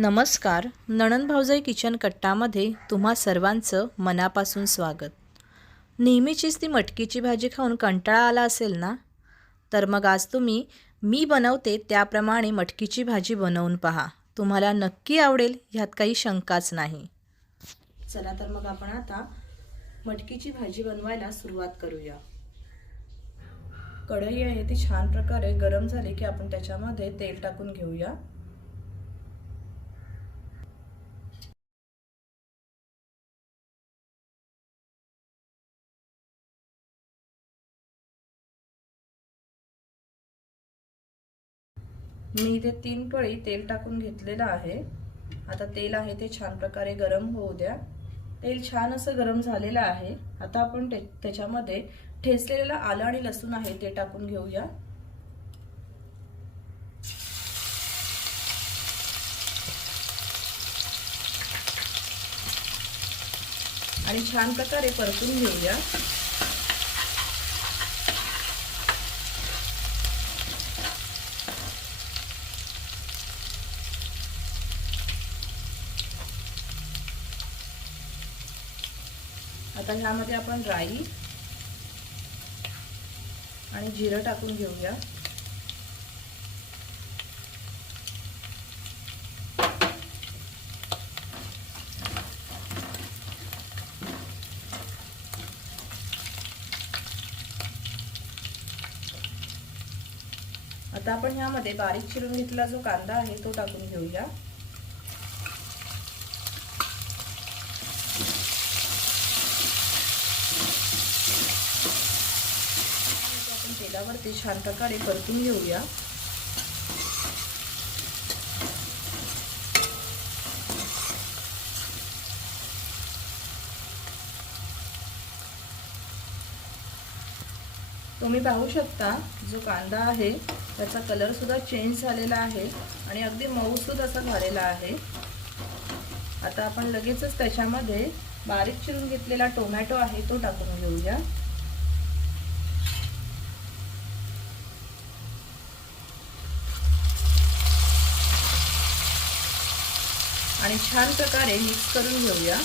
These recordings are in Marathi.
नमस्कार. नणंद भाऊजाई किचन कट्टामध्ये तुम्हा सर्वांचं मनापासून स्वागत. नेहमीचीच ती मटकीची भाजी खाऊन कंटाळा आला असेल ना, तर मग आज तुम्ही मी बनवते त्याप्रमाणे मटकीची भाजी बनवून पहा. तुम्हाला नक्की आवडेल, ह्यात काही शंकाच नाही. चला तर मग आपण आता मटकीची भाजी बनवायला सुरुवात करूया. कढई आहे ती छान प्रकारे गरम झाली की आपण त्याच्यामध्ये तेल टाकून घेऊया. मी इथे 3 पळी तेल टाकून घेतलेलं आहे. आता तेल आहे ते छान प्रकारे गरम होऊ द्या. तेल छान असं गरम झालेलं आहे. आता आपण त्याच्यामध्ये ठेचलेलं आलं आणि लसूण आहे ते टाकून घेऊया. आणि छान प्रकारे परतून घेऊया. आता ह्यामध्ये आपण राई आणि जिरं टाकून घेऊया. आता आपण ह्यामध्ये बारीक चिरून घेतलेला जो कांदा आहे तो टाकून घेऊया. आपण तेलावरती छान प्रकारे परतून घेऊया. तुम्ही पाहू शकता जो कांदा आहे त्याचा कलर सुद्धा चेंज झालेला आहे आणि अगदी मऊसूद असा झालेला आहे. आता आपण लगेचच त्याच्यामध्ये बारीक चिरून घेतलेला टोमॅटो आहे तो टाकून घेऊया. आणि छान प्रकारे मिक्स करून घेऊया.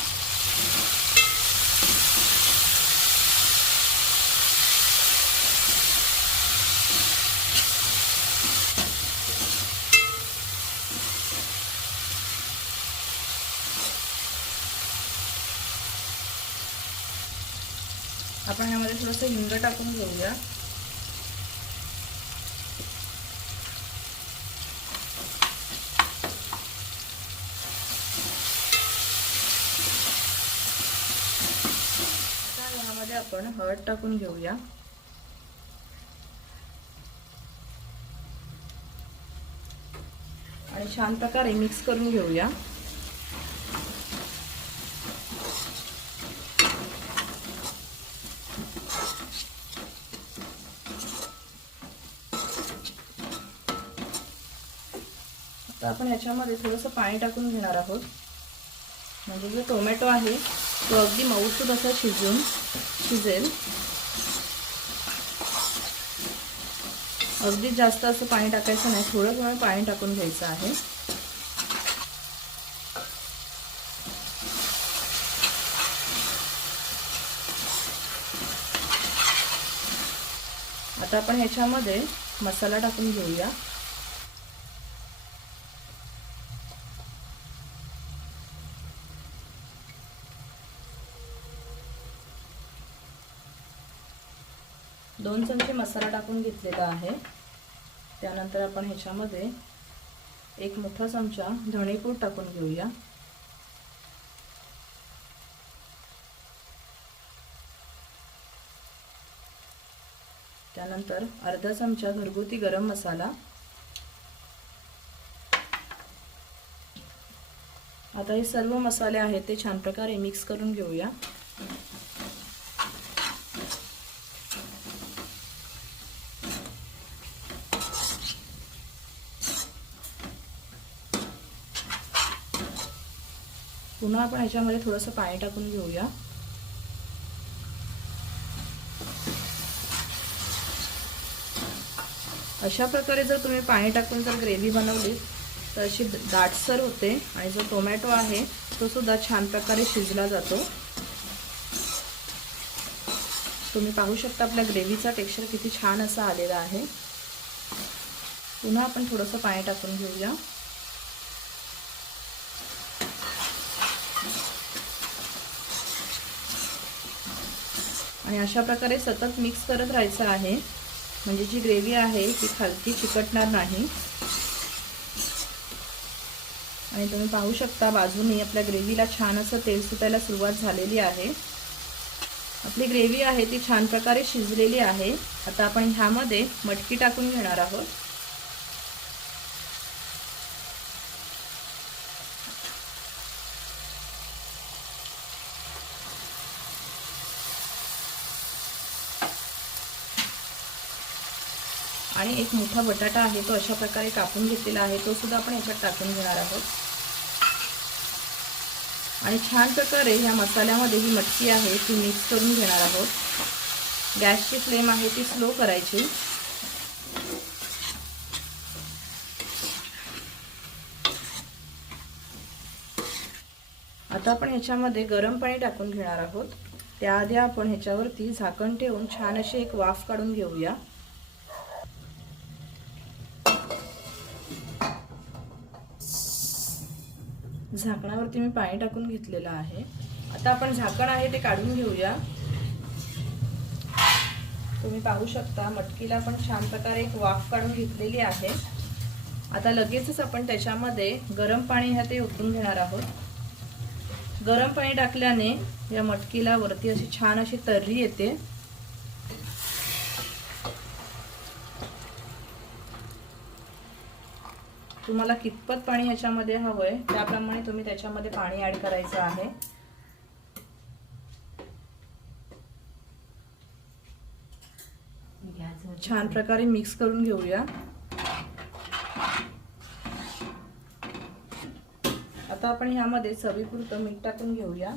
आपण ह्यामध्ये थोडंसं हिंग टाकून घेऊया. आता ह्यामध्ये आपण हळद टाकून घेऊया. आणि छान प्रकारे मिक्स करून घेऊया. आता आपण ह्याच्यामध्ये थोडंसं पाणी टाकून घेणार आहोत, म्हणजे जो टोमॅटो आहे तो अगदी मऊसूद असा शिजेल. अगदी जास्त असं पाणी टाकायचं नाही, थोडं थोडं पाणी टाकून घ्यायचं आहे. आता आपण ह्याच्यामध्ये मसाला टाकून घेऊया. दोन चमचे मसाला टाकून घेतलेला आहे. त्यानंतर आपण ह्याच्यामध्ये 1 मोठा चमचा धणेपूड टाकून घेऊया. त्यानंतर अर्धा चमचा घरगुती गरम मसाला. आता हे सर्व मसाले आहेत ते छान प्रकारे मिक्स करून घेऊया. पुन्हा आपण ह्याच्यामध्ये थोडंसं पाणी टाकून घेऊया. अशा प्रकारे जर तुम्ही पाणी टाकून जर ग्रेव्ही बनवली तर अशी दाटसर होते आणि जो टोमॅटो आहे तो सुद्धा छान प्रकारे शिजला जातो। तुम्ही पाहू शकता आपल्या ग्रेव्हीचा टेक्स्चर किती छान असा आलेला आहे। पुन्हा आपण थोडंसं पाणी टाकून घेऊया आणि अशा प्रकारे सतत मिक्स करत राहायचं आहे, म्हणजे जी ग्रेव्ही आहे ती खालती चिकटणार नाही। आणि तुम्ही पाहू शकता बाजूने आपल्या ग्रेव्हीला छान असं तेल सुटायला सुरुवात झालेली आहे। आपली ग्रेव्ही आहे ती छान प्रकारे शिजलेली आहे। आता आपण ह्यामध्ये मटकी टाकून घेणार आहोत। आणि एक मोठा बटाटा आहे तो अशा प्रकारे कापून घेतलेला आहे, तो सुद्धा आपण याच्यात टाकून घेणार आहोत। आणि छान प्रकारे ह्या मसाल्यामध्ये ही मटकी आहे ती मिक्स करून घेणार आहोत। गॅसची फ्लेम आहे ती स्लो करायची। आता आपण ह्याच्यामध्ये गरम पाणी टाकून घेणार आहोत। त्याआधी आपण ह्याच्यावरती झाकण ठेवून छान अशी एक वाफ काढून घेऊया। झाकणावरती मी पाणी टाकून घेतलेलं आहे। आता आपण झाकण आहे ते काढून घेऊया। तुम्ही पाहू शकता मटकीला आपण छान प्रकारे एक वाफ काढून घेतलेली आहे। आता लगेचच आपण त्याच्यामध्ये गरम पाणी आहे ते ओतून घेणार आहोत। गरम पाणी टाकल्याने या मटकीला वरती अशी छान अशी तर्री येते। तुम्हाला कितपत पाणी ह्याच्यामध्ये हवंय त्याप्रमाणे तुम्ही त्याच्यामध्ये पाणी ऍड करायचं आहे। छान प्रकारे मिक्स करून घेऊया। आता आपण ह्यामध्ये चवीपुरतं मीठ टाकून घेऊया।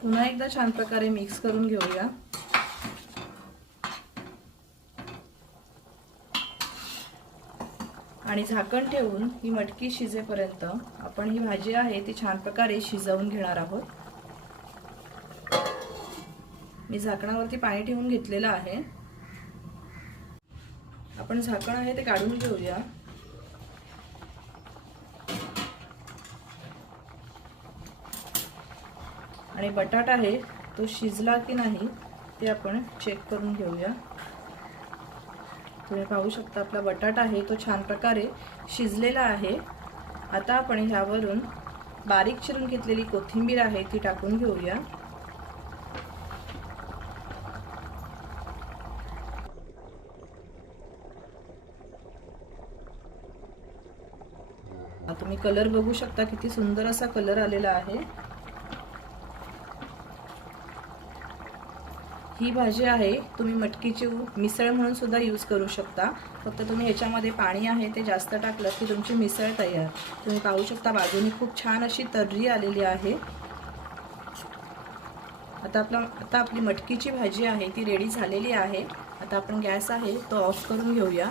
पुन्हा एकदा छान प्रकारे मिक्स करून घेऊया। आणि झाकण ठेवून ही मटकी शिजेपर्यंत आपण ही भाजी आहे ती छान प्रकारे शिजवून घेणार आहोत। मी झाकणावरती पाणी ठेवून घेतलेलं आहे। आपण झाकण आहे ते काढून घेऊया। आणि बटाटा आहे तो शिजला की नाही ते आपण चेक करून घेऊया। तुम्ही पाहू शकता आपला बटाटा आहे तो छान प्रकारे शिजलेला आहे। आता आपण ह्यावरून बारीक चिरून घेतलेली कोथिंबीर आहे ती टाकून घेऊया। तुम्ही कलर बघू शकता किती सुंदर असा कलर आलेला आहे। ही भाजी आहे तुम्ही मटकीची मिसळ म्हणून सुद्धा यूज करू शकता। फक्त तुम्ही याच्यामध्ये पाणी आहे ते जास्त टाकलं की तुमची मिसळ तयार। तुम्ही पाहू शकता बाजूने खूप छान अशी तर्री आलेली आहे। आता आपली मटकीची भाजी आहे ती रेडी झालेली आहे। आता आपण गॅस आहे तो ऑफ करून घेऊया।